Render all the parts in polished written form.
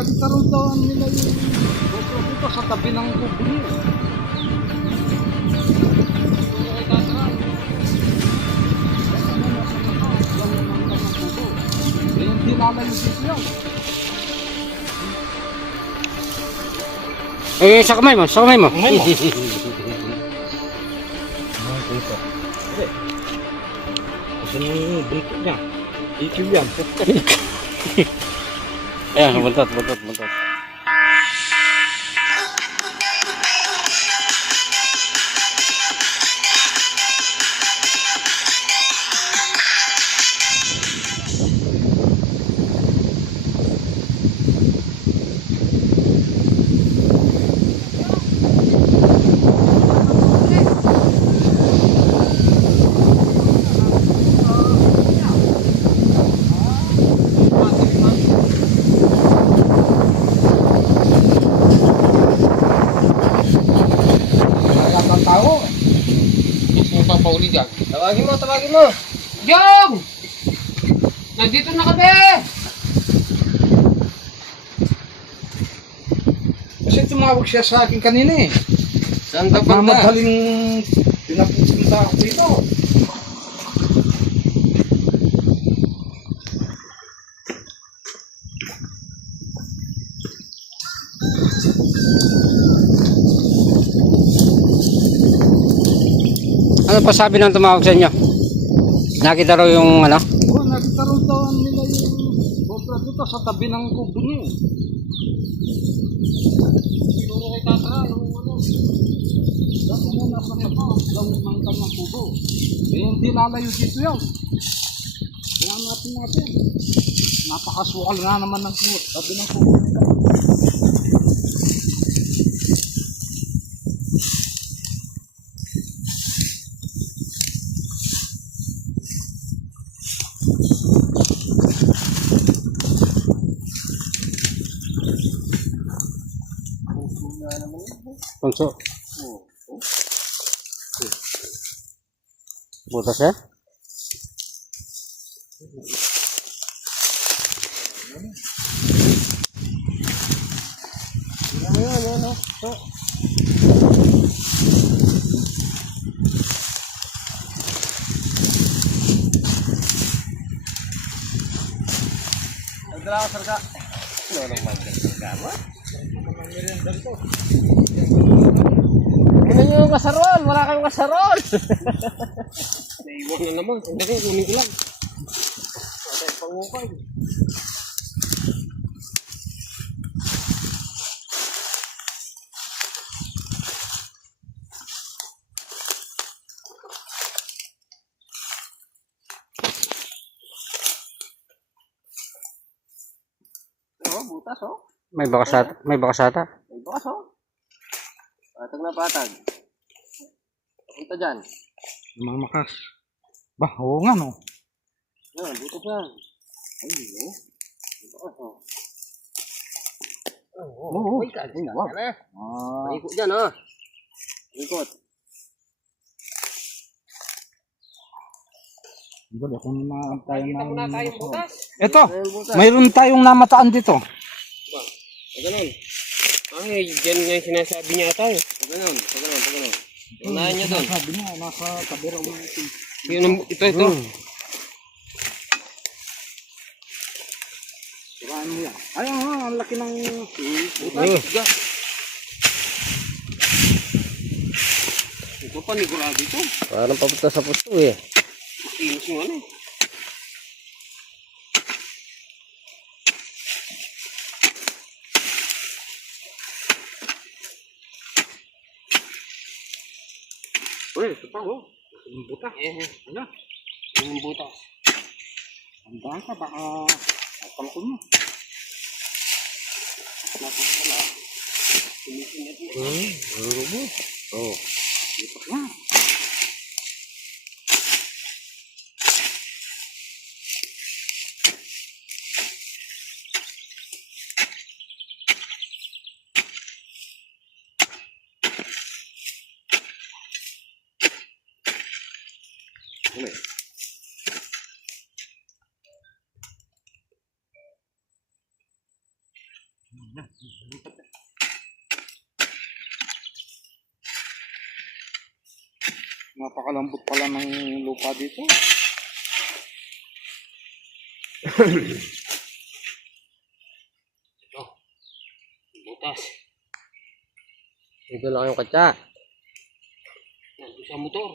nagkaroon daw nila yung GoPro dito sa tabi ng bubuli. Hindi naman yung dito yun. Eh, sa kamay mo, sa kamay mo. Kamay mo. Kasi nang break niya. YouTube yan. Ayan, buntot. Pauli dyan. Tawagin mo. Jong! Nandito na kami! Kasi tumawag siya sa akin kanina eh. Saan ka banda? Mamadaling pinapunta ako dito. Ano pa sabi ng tumawag sa inyo? Nakita raw yung ano? Oo, nagkaroon daw nila yung GoPro dito sa tabi ng bubuli. Siguro kay Tatra, yung ano. Dapat mo nasa tabi ng kanyang kubo. Eh, hindi lalayo dito yun. Kaya natin. Napakasukal nga naman ng kubo. Tabi ng kubo. Punso. Butas ya? Nagdala ko sarga. Ano nang magdala mo? Ano yung kasarol? Wala kang kasarol. Naiwan na naman. Hindi ko, kunin ko lang. Ada pangukay. Oh, butas oh. May bakasata. May bukas oh. Patag na patag. Ito dyan. Mamakas. Bah, oo nga no. Yan, butas yan. Ay, oh. Bukas oh. Oo. Uy, kalis ka Wow. na. Ah, Ikot dyan oh. Ikot. hindi ako na tayo Nakita mo na tayong butas. Ito, Ayun, butas. mayroon tayong namataan dito. Ba? Ganun. Ay, dyan nga yung sinasabi niya tayo. Ganun. Unahin nyo doon. Sabi niya, nasa kabira mo. Ito. Sirahan mo yan. Ayun nga, ang laki ng Butas. Ito pa, nigurado ito. Parang papunta sa pusto eh. Kilos yung ano. Uy, ito pa oh. Yung butas. Ano? Yung butas. Handaan ka, baka kapalakon mo. Tapos wala. Tumisingat mo. Oh. Ipak na. Napakalambot pala ng lupa dito. Butas. Ito lang yung katsa. Nandun sa motor.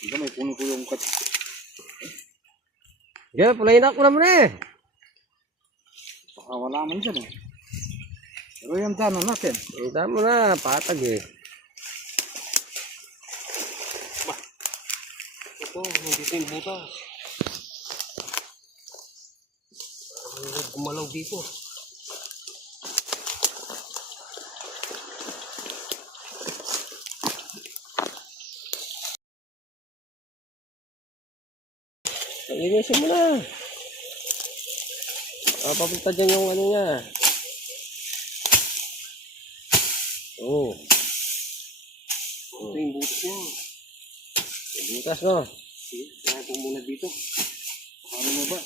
Hindi may puno ko yung kat. Yeah, pulayin ako naman eh. Baka wala man dyan eh. Pero yung dano natin. Kita mo na, patag eh. Ito, nandito yung butas. Ang gumalaw dito. Linisin mo na. Papunta dyan yung ano niya. Oo. Ito yung butas niya. Yung butas no. Sige, kaya po muna dito. Paano mo ba?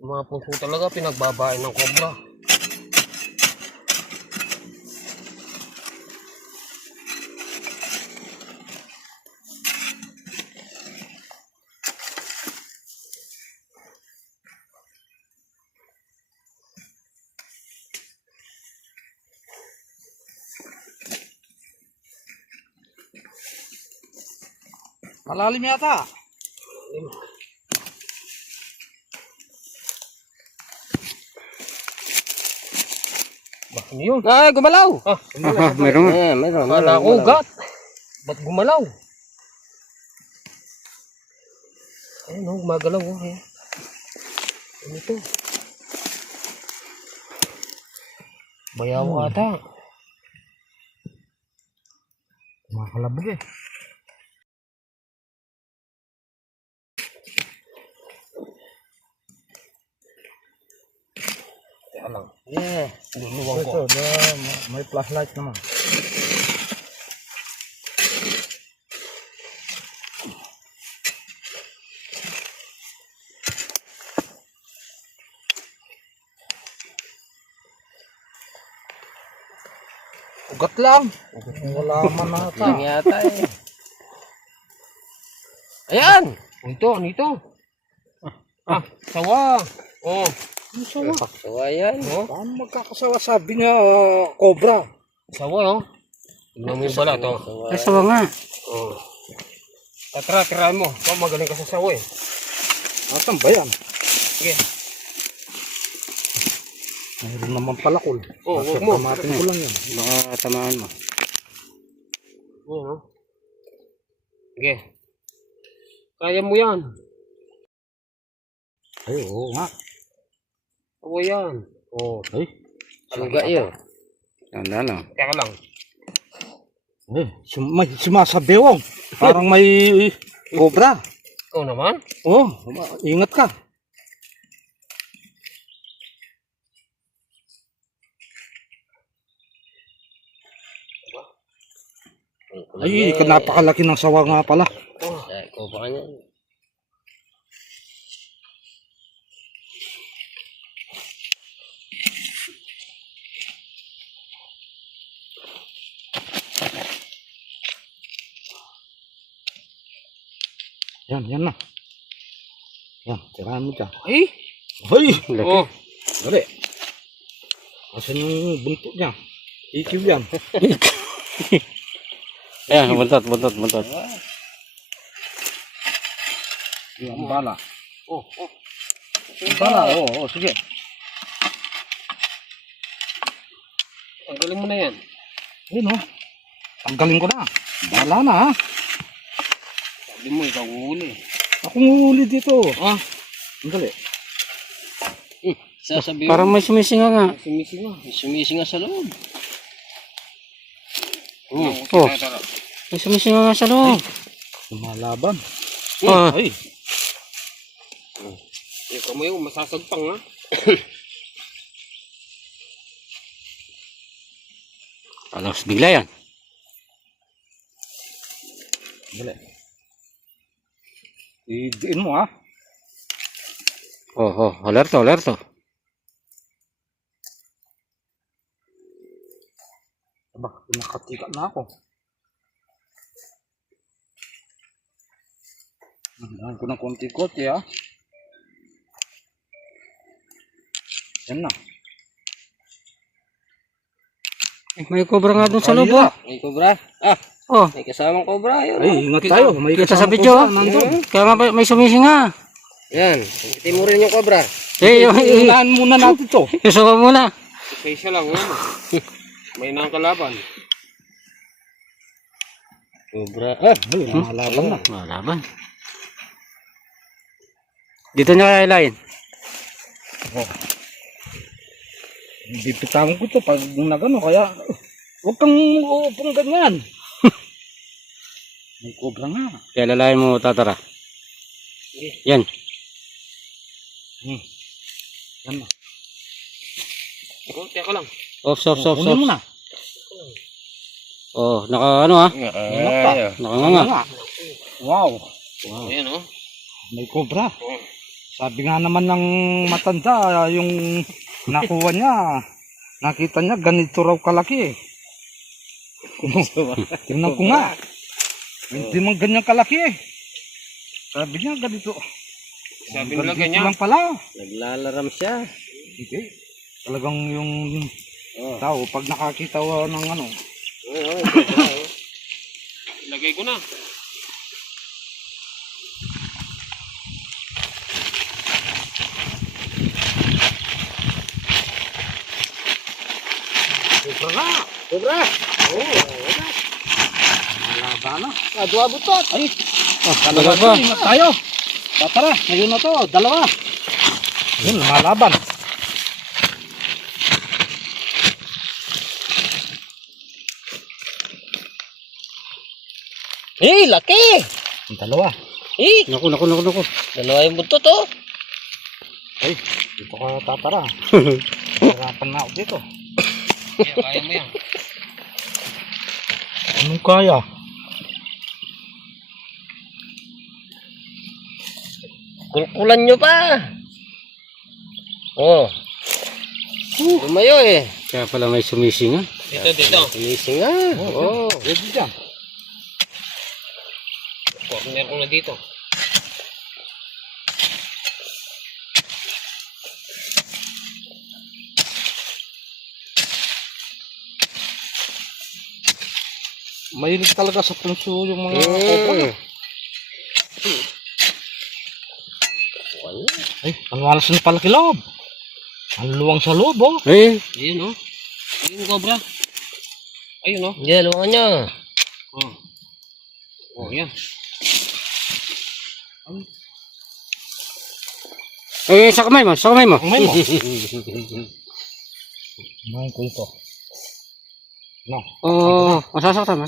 Yung mga puso talaga pinagbabae ng cobra. Malalim yata. Bah, ano yun? Ay, gumalaw! Ah, Meron nga. Meron. Kala ko ugat. Ba't gumalaw? Ayun o, gumagalaw o. Ano ito? Bayaw ata. Makalabog eh. Teka lang. Yeah. Luluwang ko. Ito, may flashlight naman. Ugat lang. Wala man nata. Lang yata eh. Ayan! Ano ito? Ah, sawa. Oh. Ano sawa? So, ayan. Oh, Paano magkakasawa? Sabi niya, cobra. sawa oh. Tignan mo yung balat oh. Ay, sawa nga. Oh. Tira mo. Ikaw magaling ka sa sawa eh. Asan ba yan? Sige. Mayroon naman palakol. Oh, huwag mo. Tamatin ko lang yan. Baka tamaan mo. Ayan oh. Sige. Kaya mo yan. Ay, oo nga. Sawa yan. Oh. Ay, Suga yun. Tanda lang. Teka lang. ay may sumasabewong. Parang may cobra. Ikaw naman? Oh, ingat ka. Ay, napakalaki ng sawa nga pala. Oh. Ay, ko ba kanya? Yan na. Yan, tirahan mo dyan. Ay! Hoy! Oh. Dali. Asan yung buntot niya? Ikiw yan. Ayan, buntot. Yung bala. Oh. Yung bala, oo, sige. Tanggalin mo na yan. Ayun o. Tanggalin ko na. Bala na ha. Hindi mo, ikaw uhuli. Ako nguhuli dito. Ah, ang dali. Sasabihin Parang may sumisinga nga. Sumisinga sa loob. Oh. Tara. May sumisinga nga sa loob. Lumalaban. Oh. Ay, Yung kamay mo, masasagpang ha. Alas bigla yan. dali. Idiin mo ha. Oh, alerto, alerto. Aba, pinakatika na ako. Nandang ko ng konti-konti ha. Yan na. May cobra nga dun sa loob, oh. May cobra. Oh, May kasamang cobra. Yun. Ay, ingat tayo. May kita sa kasama video, ko oh. sa nandun. Kaya nga may sumisinga. Yan. Hindi mo rin yung cobra. Unahan muna natin to. Gusto ko muna. Isa lang. Yan. May nang kalaban. Cobra. Ay, lumalaban na. Malaban. Dito niya kailain. Bibitawan ko to pag nagano kaya huwag kang uupong ganyan. May cobra nga. Kaya lalayan mo, tatara. Yan. Yan na. Teka lang. Off. Kunin mo na. Oh, naka ano ha? Nakanganga. Nga. Wow. Ayan oh. May cobra. Sabi nga naman ng matanda, yung nakuha niya, nakita niya ganito raw kalaki eh. Tingnan ko nga. Hindi man ganyan kalaki eh. Sabi niya ganito. Sabi nila Ganito ganyan. lang pala. Naglalaram siya. Hindi. Talagang yung tao, pag nakakita ng ano, Lagay ko na. cobra nga. Cobra. Malaba na. Dua butot. Ay. Talaga ba? Ingat tayo. Tara, ngayon na to. Dalawa. Yun, malaban. Laki! Dalawa. Naku. Dalawa yung buntot oh. Ay, dito ka tatara. Hirapan na ako dito. Kaya mo yan. Anong kaya? Kulkulan nyo pa. Oh. Lumayo eh. Kaya pala may sumisinga. Dito. Sumisinga. Oh. Pwede dyan. Corner ko na dito. Mahilig talaga sa punso yung mga cobra. Ay, ang malas na pala kiloob. Ang luwang sa loob, oh. Eh, Ayun oh. Ayun cobra. Ayun oh. Hindi, luwangan niya. Oh, yan. sa kamay mo. Ang may mo. Mahin ko ito. No. Oh, masasaktan.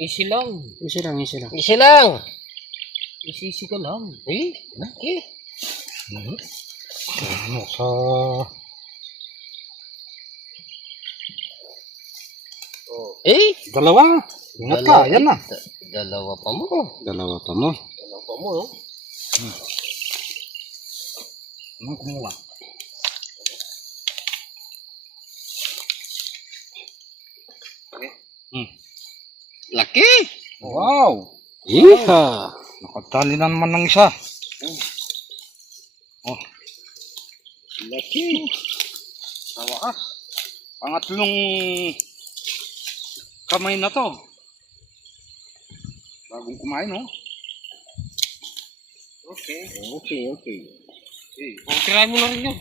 Easy lang. Easy lang. Easy lang. Easy ka lang. Laki. Ano sa... Dalawa. Ingat ka, yan na. Dalawa pa mo. Dalawa pa mo. Oh. Anong kumuha? Laki. Wow. Iha. Nakatali na naman ng isa. Oh. Laki. Sa wakas. Pangatlong kamay na to. Bagong kumain, oh. Okay. Try mo na rin yun.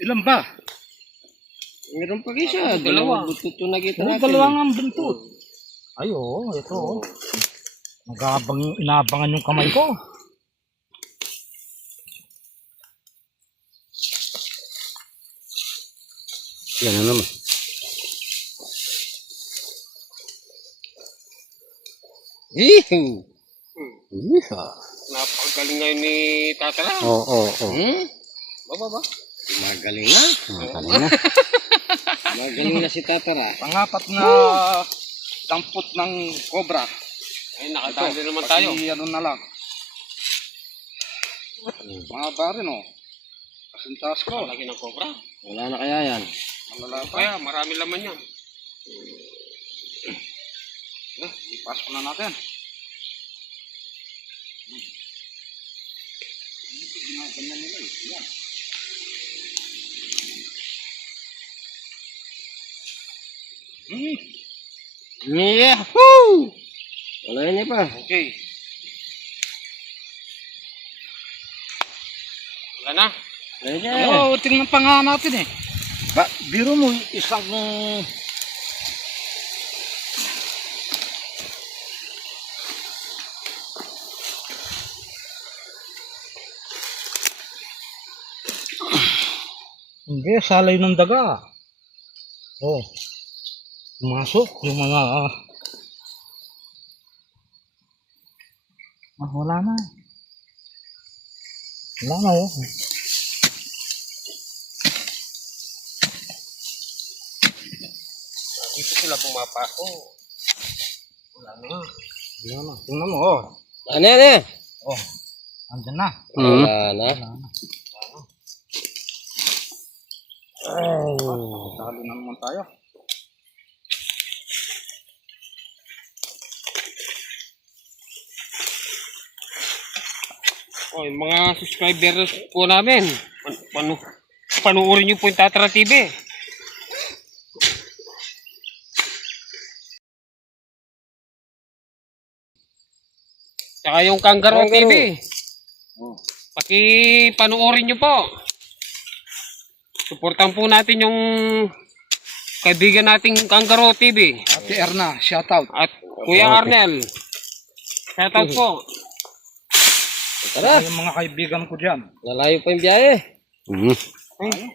Ilan ba? Meron pa isa. Dalawang bututo na kita natin. Dalawa nga ang buntot. Ay, oo, ito. Oh. Inaabangan yung kamay ko. Yan na naman. Ihiw! Iha! Napakagaling ngayon ni Tatara. Oo. Baba ba? Magaling na. Magaling na. Magaling na si Tatara. Pangapat na dampot ng cobra. Ay, nakadali naman tayo. Pati ano na lang. Mga barin, oh. Kasintas ko. Lagi ng cobra. Wala na kaya yan. Malala pa. Kaya, marami laman yan. Ipasok na natin. Ganyan nila eh. Yan. Yahoo! Wala yun pa. Okay. Wala na. Oo, tingnan pa nga natin eh. Biro mo isang Hindi, salay ng daga. Oh. Pumasok yung mga wala na. Wala na oh. Dito sila pumapasok. Wala na. Wala na. Tingnan mo oh. ano yan eh? Oh. Andyan na. Wala na. Wala na. Oh. Dali na naman tayo. Oh, yung mga subscribers po namin. Panuorin niyo po yung Tatara TV. Saka yung Kangaroo TV. Oh. Panuorin niyo po. Suportahan po natin yung kaibigan nating Kangaroo TV. Ate Erna, shout out. At Kuya Arnel. Shoutout po. Tara, Yung mga kaibigan ko dyan. lalayo pa yung biyahe. Ayan.